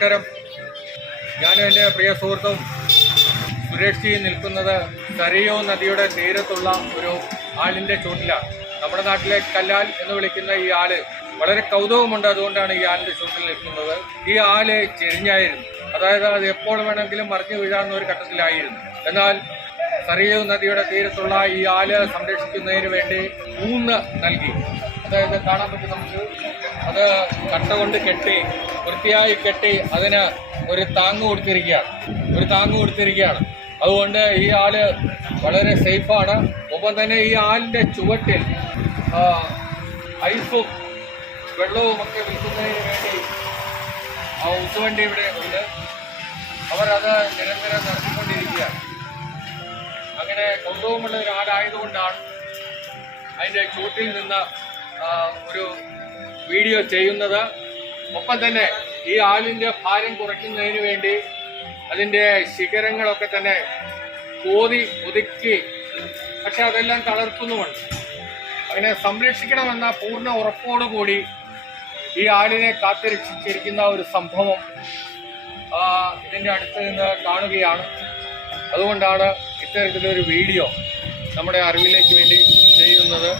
നമസ്കാരം. ഞാനും എൻ്റെ പ്രിയ സുഹൃത്തും സുരേഷ് നിൽക്കുന്നത് സരയൂ നദിയുടെ തീരത്തുള്ള ഒരു ആലിൻ്റെ ചുവട്ടിലാണ്. നമ്മുടെ നാട്ടിലെ കല്ലാൽ എന്ന് വിളിക്കുന്ന ഈ ആല് വളരെ കൗതുകമുണ്ട്. അതുകൊണ്ടാണ് ഈ ആലിൻ്റെ ചുവട്ടിൽ നിൽക്കുന്നത്. ഈ ആല് ചെരിഞ്ഞായിരുന്നു, അതായത് അത് എപ്പോൾ വേണമെങ്കിലും മറിഞ്ഞു വീഴാവുന്ന ഒരു ഘട്ടത്തിലായിരുന്നു. എന്നാൽ സരയൂ നദിയുടെ തീരത്തുള്ള ഈ ആല് സംരക്ഷിക്കുന്നതിന് വേണ്ടി ഊന്ന് നൽകി, അതായത് കാണാൻ പറ്റും നമുക്ക്, അത് കട്ട കൊണ്ട് കെട്ടി വൃത്തിയായി കെട്ടി അതിന് ഒരു താങ്ങ് കൊടുത്തിരിക്കുകയാണ്. അതുകൊണ്ട് ഈ ആല് വളരെ സേഫാണ്. ഒപ്പം തന്നെ ഈ ആലിൻ്റെ ചുവട്ടിൽ ഐസും വെള്ളവും ഒക്കെ വിൽക്കുന്നതിന് വേണ്ടി ഉസുവണ്ടി ഇവിടെ ഉണ്ട്. അവരത് നിരന്തരം നടത്തിക്കൊണ്ടിരിക്കുകയാണ്. അങ്ങനെ കൗതുകമുള്ള ഒരു ആലായതുകൊണ്ടാണ് അതിൻ്റെ ചുവട്ടിൽ നിന്ന് ഒരു വീഡിയോ ചെയ്യുന്നത്. ഒപ്പം തന്നെ ഈ ആലിൻ്റെ ഭാരം കുറയ്ക്കുന്നതിന് വേണ്ടി അതിൻ്റെ ശിഖരങ്ങളൊക്കെ തന്നെ ഒതുക്കി, പക്ഷെ അതെല്ലാം തളർത്തുന്നുമുണ്ട്. അങ്ങനെ സംരക്ഷിക്കണമെന്ന പൂർണ്ണ ഉറപ്പോടുകൂടി ഈ ആലിനെ കാത്തുരക്ഷിച്ചിരിക്കുന്ന ഒരു സംഭവം ഇതിൻ്റെ അടുത്ത് നിന്ന് കാണുകയാണ്. അതുകൊണ്ടാണ് ഇത്തരത്തിലൊരു വീഡിയോ നമ്മുടെ അറിവിലേക്ക് വേണ്ടി ചെയ്യുന്നത്.